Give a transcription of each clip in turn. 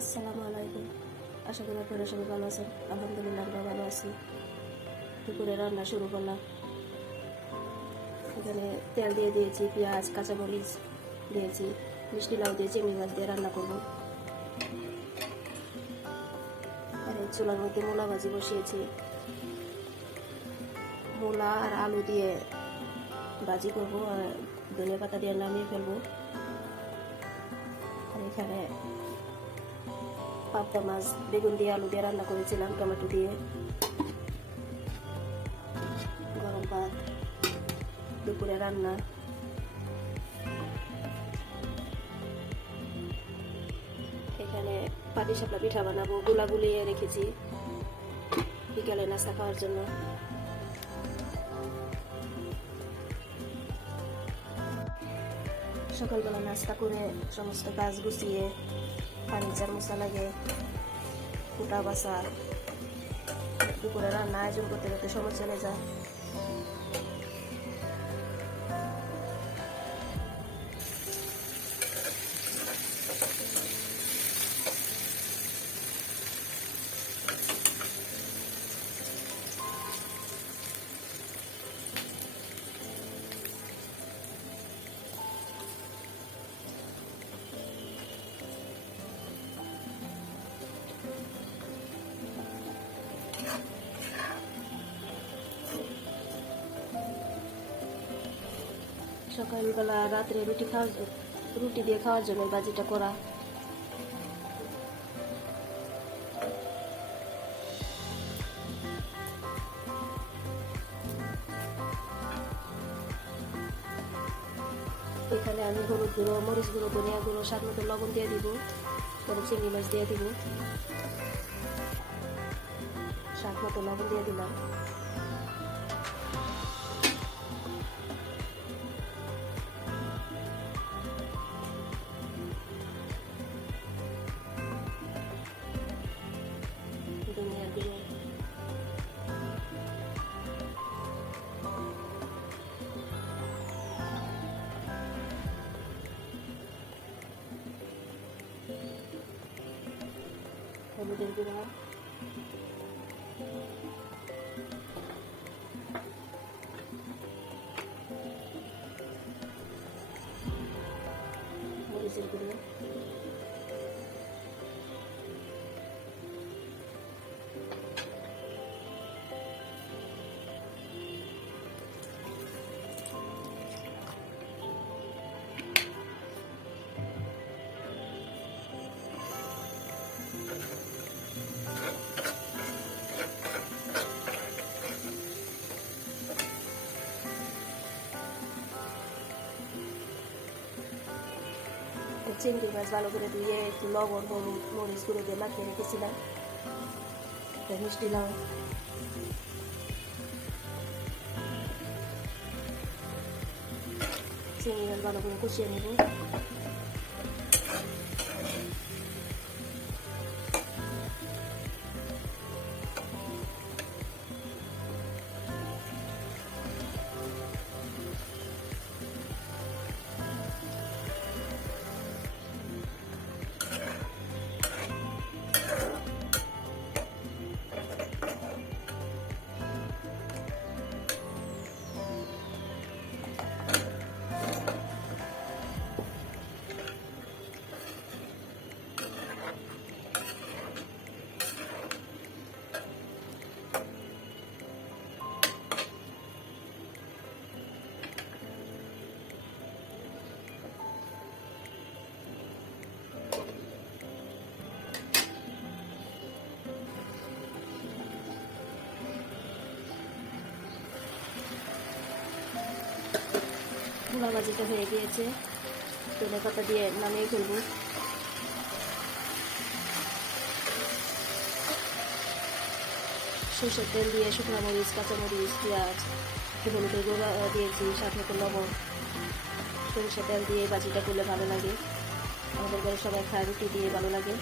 আসসালামু আলাইকুম। আশা করি আপনারা সবাই ভালো আছেন। আলহামদুলিল্লাহ আমরা ভালো আছি। দুপুরে রান্না শুরু করলাম। এখানে তেল দিয়ে দিয়েছি, পেঁয়াজ কাঁচামরিচ দিয়েছি, মিষ্টি লাউ দিয়ে চিংড়ি মাছ দিয়ে রান্না করব। আর এই চুলার মধ্যে মূলা ভাজি বসিয়েছি। মূলা আর আলু দিয়ে ভাজি করব আর ধনিয়া পাতা দিয়ে নামিয়ে ফেলবো। আর এখানে পাবদা মাছ বেগুন দিয়ে আলু দিয়ে রান্না করেছিলাম, টমেটো দিয়ে। গরম ভাত, দুপুরে রান্না। এখানে পাটিসাপটা পিঠা বানাবো, গুলা গুলিয়ে রেখেছি বিকালে নাস্তা খাওয়ার জন্য। সকালবেলা নাস্তা করে সমস্ত কাজ গুছিয়ে ফার্নিচার মশা লাগে, কুটা বাসা, দুপুরে রান্না আয়োজন করতে করতে সময় চলে যায়। সকালবেলা রাত্রে রুটি দিয়ে খাওয়ার জন্য ভাজিটা করা। এখানে আমি হলুদ গুঁড়ো, মরিচ গুঁড়ো, ধনিয়া গুঁড়ো, স্বাদ মতো লবণ দিয়ে দিব, তারপর চিংড়ি মাছ দিয়ে দিব, স্বাদ মতো লবণ দিয়ে দিলাম। ধনিয়া গুঁড়ো, হলুদের গুঁড়া, মরিচের গুঁড়ো, চিংড়ি মাছ ভালো করে ধুয়ে একটু লবণ, হলুদ, মরিচ গুঁড়ো দিয়ে মাখিয়ে রেখেছিলাম। মিষ্টি লাউ, চিংড়ি মাছ ভালো করে কষিয়ে নেব। মূলা ভাজিটা হয়ে গিয়েছে, ধনে পাতা দিয়ে নামিয়ে ফেলবো। সরষের তেল দিয়ে শুকনো মরিচ, কাঁচামরিচ, পেঁয়াজ, হলুদের গুঁড়া দিয়েছি, সাথে মতো লবণ। সরষের তেল দিয়ে ভাজিটা করলে ভালো লাগে, আমাদের ঘরে সবাই খায়, রুটি দিয়ে ভালো লাগে।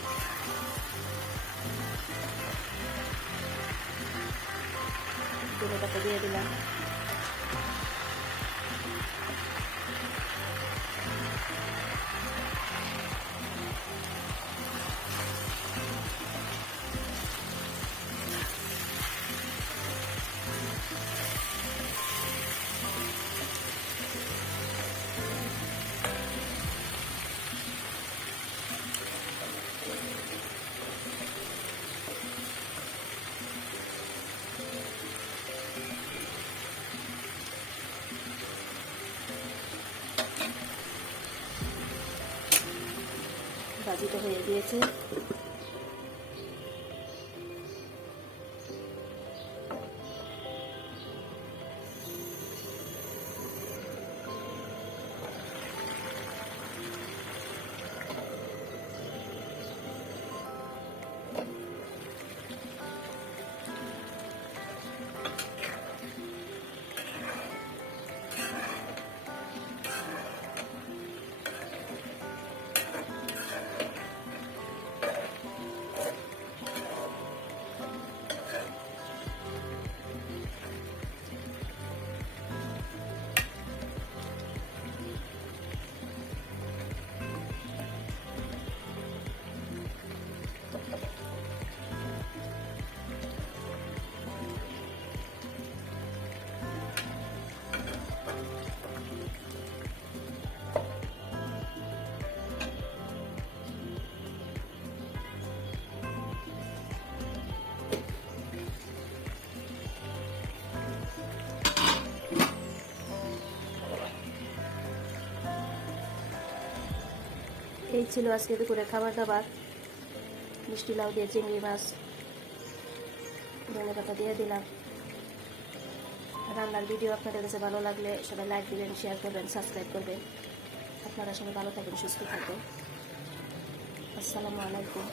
ধনে পাতা দিয়ে দিলাম। ভাজিটা হয়ে গিয়েছে। এই ছিল আজকে দুপুরের খাবার দাবার। মিষ্টি লাউ দিয়ে চিংড়ি মাছ, ধনেপাতা দিয়ে দিলাম। রান্নার ভিডিও আপনাদের কাছে ভালো লাগলে সবাই লাইক দিবেন, শেয়ার করবেন, সাবস্ক্রাইব করবেন। আপনারা সবাই ভালো থাকবেন, সুস্থ থাকবেন। আসসালামু আলাইকুম।